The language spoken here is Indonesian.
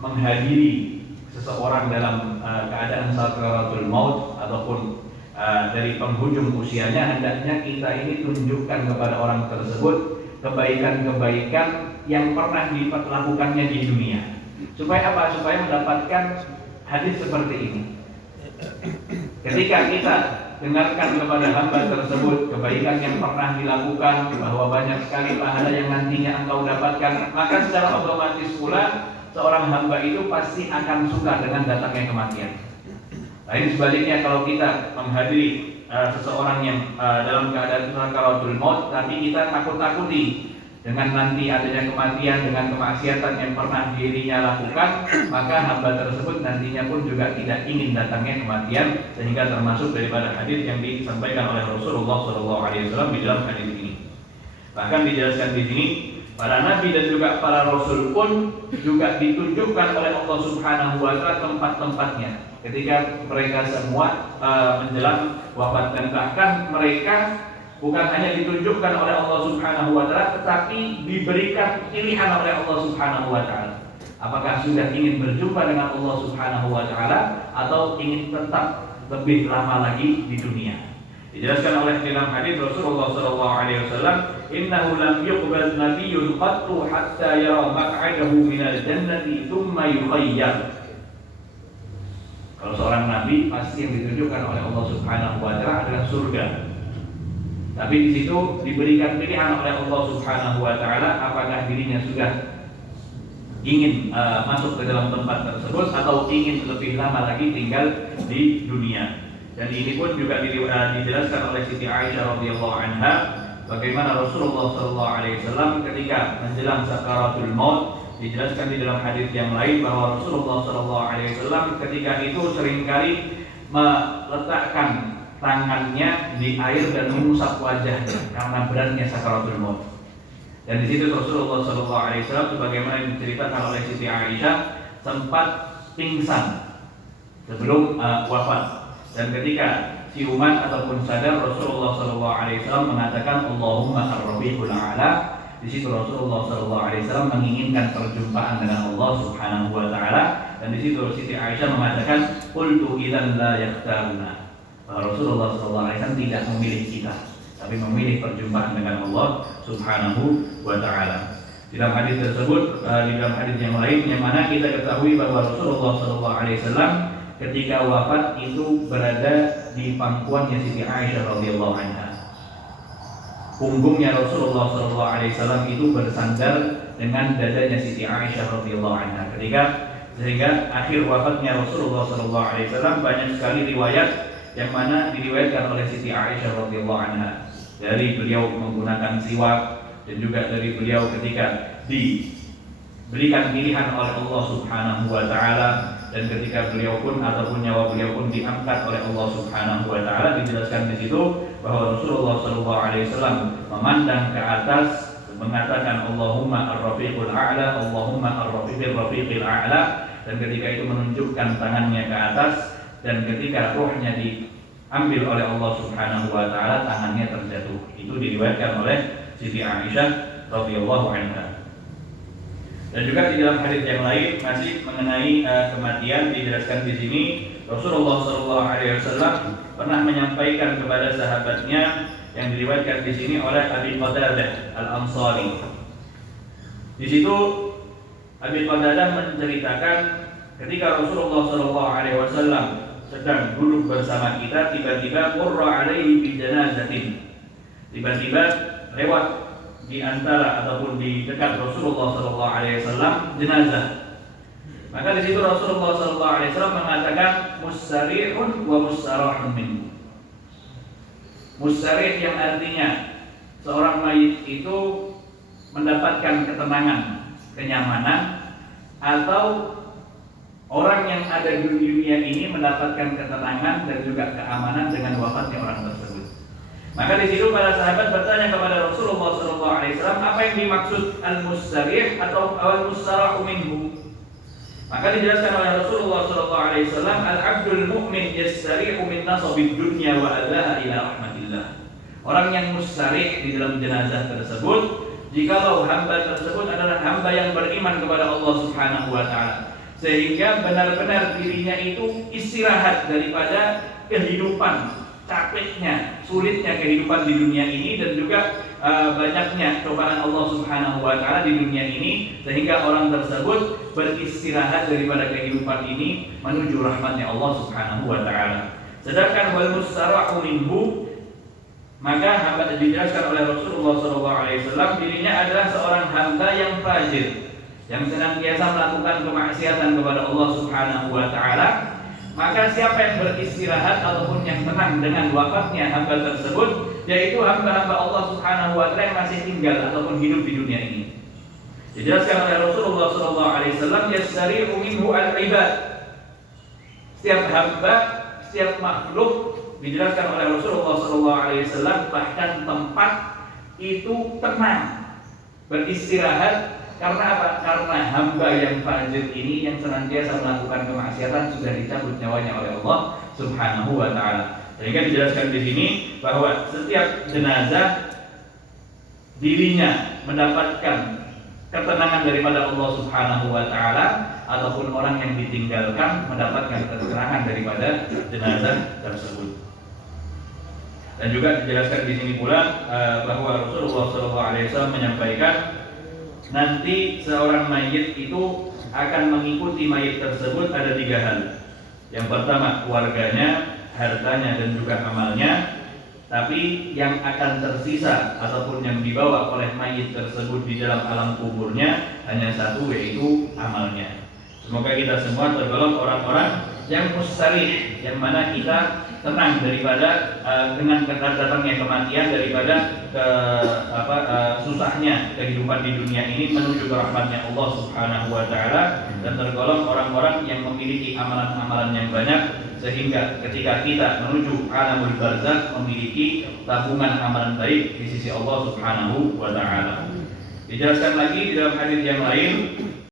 menghadiri seseorang dalam keadaan sakaratul maut ataupun dari penghujung usianya, hendaknya kita ini tunjukkan kepada orang tersebut kebaikan-kebaikan yang pernah dilakukannya di dunia. Supaya apa? Supaya mendapatkan hadis seperti ini. Ketika kita dengarkan kepada hamba tersebut kebaikan yang pernah dilakukan, bahwa banyak sekali pahala yang nantinya engkau dapatkan, maka secara otomatis pula seorang hamba itu pasti akan suka dengan datangnya kematian. Lain sebaliknya, kalau kita menghadiri seseorang yang dalam keadaan sakaratul maut, tapi kita takut-takuti dengan nanti adanya kematian, dengan kemaksiatan yang pernah dirinya lakukan, maka hamba tersebut nantinya pun juga tidak ingin datangnya kematian, sehingga termasuk daripada hadis yang disampaikan oleh Rasulullah SAW di dalam hadis ini. Bahkan dijelaskan di sini, para nabi dan juga para rasul pun juga ditunjukkan oleh Allah Subhanahu wa taala tempat-tempatnya ketika mereka semua menjelang wafat, dan bahkan mereka bukan hanya ditunjukkan oleh Allah Subhanahu wa taala, tetapi diberikan pilihan oleh Allah Subhanahu wa taala. Apakah sudah ingin berjumpa dengan Allah Subhanahu wa taala atau ingin tetap lebih lama lagi di dunia. Dijelaskan oleh dalam hadis Rasulullah SAW, innahu lam yuqbal nabiyyun qattu hatta yara maq'adahu minal jannati thumma yukhayyar. Kalau seorang nabi, pasti yang ditunjukkan oleh Allah Subhanahu wa taala adalah surga. Tapi di situ diberikan pilihan oleh Allah Subhanahu wa taala apakah dirinya sudah ingin masuk ke dalam tempat tersebut atau ingin lebih lama lagi tinggal di dunia. Dan ini pun juga dijelaskan oleh Siti Aisyah radhiyallahu anha, bagaimana Rasulullah SAW ketika menjelang sakaratul maut. Dijelaskan di dalam hadis yang lain bahwa Rasulullah SAW ketika itu seringkali meletakkan tangannya di air dan mengusap wajahnya karena beratnya sakaratul maut. Dan di situ Rasulullah SAW, sebagaimana diceritakan oleh Siti Aisyah, sempat pingsan sebelum wafat. Dan ketika siuman ataupun sadar, Rasulullah SAW mengatakan Allahumma ar-rafiqul a'la. Di situ Rasulullah SAW menginginkan perjumpaan dengan Allah Subhanahu wa taala, dan di situ Siti Aisyah mengatakan qultu idzan la yakhtaruna. Rasulullah SAW tidak memilih kita, tapi memilih perjumpaan dengan Allah Subhanahu wa taala. Di dalam hadis tersebut, di dalam hadis yang lain yang mana kita ketahui bahwa Rasulullah SAW ketika wafat itu berada di pangkuannya Siti Aisyah radhiyallahu anha. Punggungnya Rasulullah SAW itu bersandar dengan dadanya Siti Aisyah radhiyallahu anha. Sehingga akhir wafatnya Rasulullah SAW banyak sekali riwayat yang mana diriwayatkan oleh Siti Aisyah radhiyallahu anha. Dari beliau menggunakan siwak, dan juga dari beliau ketika diberikan pilihan oleh Allah Subhanahu wa taala, dan ketika beliau pun ataupun nyawa beliau pun diangkat oleh Allah Subhanahu wa taala. Dijelaskan di situ bahwa Rasulullah SAW memandang ke atas mengatakan Allahumma ar-rafiqul a'la, Allahumma ar-rafiqil a'la, dan ketika itu menunjukkan tangannya ke atas, dan ketika ruhnya diambil oleh Allah Subhanahu wa taala, tangannya terjatuh. Itu diriwayatkan oleh Siti Aisyah radhiyallahu anha. Dan juga di dalam hadis yang lain masih mengenai kematian, dijelaskan di sini Rasulullah SAW pernah menyampaikan kepada sahabatnya yang diriwayatkan di sini oleh Abi Qatadah Al-Ansari. Di situ Abi Qatadah menceritakan ketika Rasulullah SAW sedang duduk bersama kita, tiba-tiba qurra alaihi bi janazatin. Tiba-tiba lewat di antara ataupun di dekat Rasulullah SAW jenazah. Maka di situ Rasulullah SAW mengatakan mustarihun wa mustarahun minhu. Mustarih yang artinya seorang mayit itu mendapatkan ketenangan, kenyamanan, atau orang yang ada di dunia ini mendapatkan ketenangan dan juga keamanan dengan wafatnya orang tersebut. Maka di situ para sahabat bertanya kepada Rasulullah SAW, apa yang dimaksud al-mustarih atau al-mustarahu minhu? Maka dijelaskan oleh Rasulullah SAW, al-abdul mu'min yastarihu min nasabid dunya wa adaha ila rahmatillah. Orang yang mustarih di dalam jenazah tersebut jikalau hamba tersebut adalah hamba yang beriman kepada Allah Subhanahu wa taala, sehingga benar-benar dirinya itu istirahat daripada kehidupan, capeknya, sulitnya kehidupan di dunia ini, dan juga banyaknya cobaan Allah Subhanahu wa taala di dunia ini, sehingga orang tersebut beristirahat daripada kehidupan ini menuju rahmatnya Allah Subhanahu wa taala. Sedangkan wal mustara'u minhu, maka hamba dijelaskan oleh Rasulullah SAW, dirinya adalah seorang hamba yang fajir, yang senantiasa melakukan kemaksiatan kepada Allah Subhanahu wa taala. Maka siapa yang beristirahat ataupun yang tenang dengan wafatnya hamba tersebut, yaitu hamba-hamba Allah Subhanahu wa taala yang masih tinggal ataupun hidup di dunia ini. Dijelaskan oleh Rasulullah SAW, yastari'u minhu al-ibad. Setiap hamba, setiap makhluk, dijelaskan oleh Rasulullah SAW, bahkan tempat itu tenang, beristirahat. Karena apa? Karena hamba yang fajir ini, yang senantiasa melakukan kemaksiatan, sudah dicabut nyawanya oleh Allah Subhanahu wa taala. Sehingga dijelaskan di sini bahwa setiap jenazah dirinya mendapatkan ketenangan daripada Allah Subhanahu wa taala, ataupun orang yang ditinggalkan mendapatkan ketenangan daripada jenazah tersebut. Dan juga dijelaskan di sini pula bahwa Rasulullah SAW menyampaikan, nanti seorang mayit itu akan mengikuti mayit tersebut ada 3 hal. Yang pertama keluarganya, hartanya, dan juga amalnya. Tapi yang akan tersisa ataupun yang dibawa oleh mayit tersebut di dalam alam kuburnya hanya 1, yaitu amalnya. Semoga kita semua tergolong orang-orang yang mustarih, yang mana kita tenang daripada dengan datangnya kematian, daripada susahnya kehidupan di dunia ini menuju ke rahmatnya Allah Subhanahu wa taala, dan tergolong orang-orang yang memiliki amalan-amalan yang banyak, sehingga ketika kita menuju alamul barzakh memiliki tabungan amalan baik di sisi Allah Subhanahu wa taala. Dijelaskan lagi di dalam hadis yang lain,